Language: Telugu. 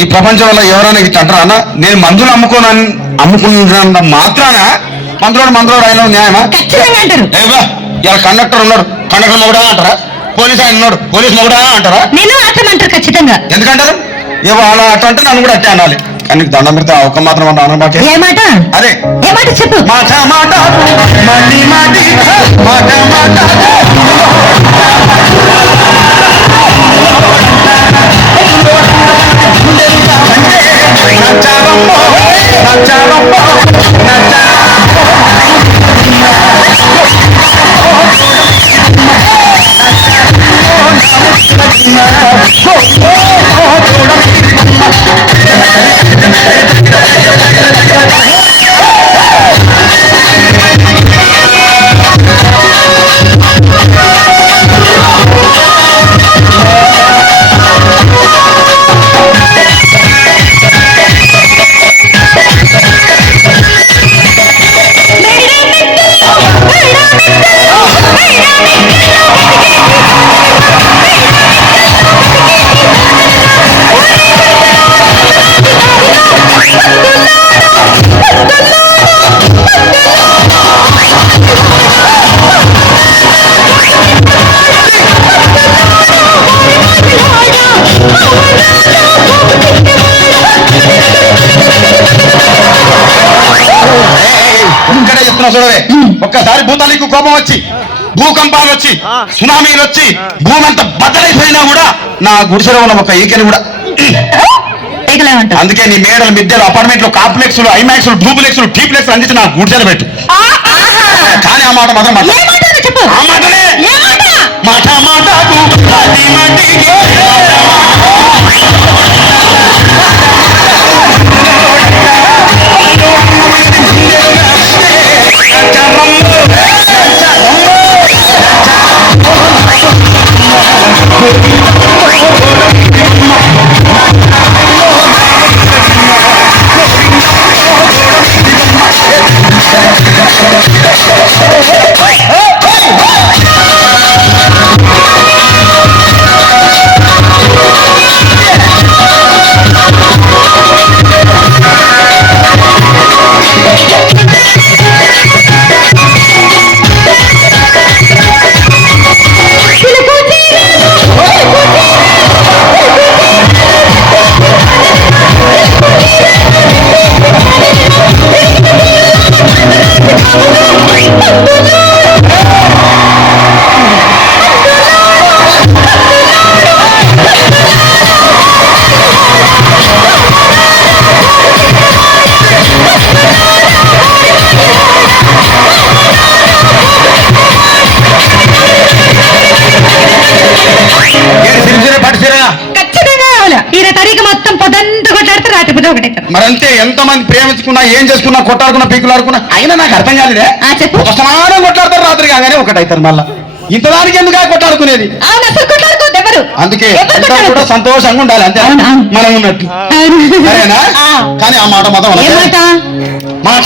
ఈ ప్రపంచంలో ఎవరైనా ఇట్లా అంటారా అన్న? నేను మందులు అమ్ముకున్న మాత్రాన మందులోడు అయిన న్యాయమా? ఇలా కండక్టర్ ఉన్నాడు, కండక్టర్ మొగుడా అంటారా? పోలీస్ ఆయన ఉన్నాడు, పోలీస్ మొగుడా అంటారా? నేను అట్లా ఖచ్చితంగా. ఎందుకంటారు? అలా అట్లా అంటే నన్ను కూడా అట్టే అనాలి. కానీ దండం పెడితే ఒక్క మాత్రం అన్న మాకే అదే ఏ మాట చెప్పు. మాట మాట మాటి మాటి మాట మాట చూడవే. ఒక్కసారి భూతాలకు కోపం వచ్చి, భూకంపాలు వచ్చి, సునామీలు వచ్చి, భూమి అంతా బద్దలైపోయినా కూడా నా గుడిసెలో ఉన్న ఒక ఈకెని కూడా. అందుకే నీ మేడలు, మిద్దెలు, అపార్ట్మెంట్లు, కాంప్లెక్స్లు, ఐమాక్స్లు, డూప్లెక్స్లు, టీప్లెక్స్ అందించి నా గుడిసెలు పెట్టు. కానీ ఆ మాట మాత్రం ఆ మాటనే మాట మాటకు మరంతే. ఎంతమంది ప్రేమించుకున్నా, ఏం చేసుకున్నా, కొట్టాడుకున్నా, పీకులాడుకున్నా అయినా నాకు అర్థం కాలేదే. ఒక సమానం కొట్లాడతారు, రాత్రి కాగానే ఒకటైతారు. మళ్ళా ఇంతదానికి ఎందుకు కొట్లాడుకునేది? అందుకే కూడా సంతోషంగా ఉండాలి, అంతే మనం ఉన్నట్టు. సరేనా? కానీ ఆ మాట మాత్రం మాట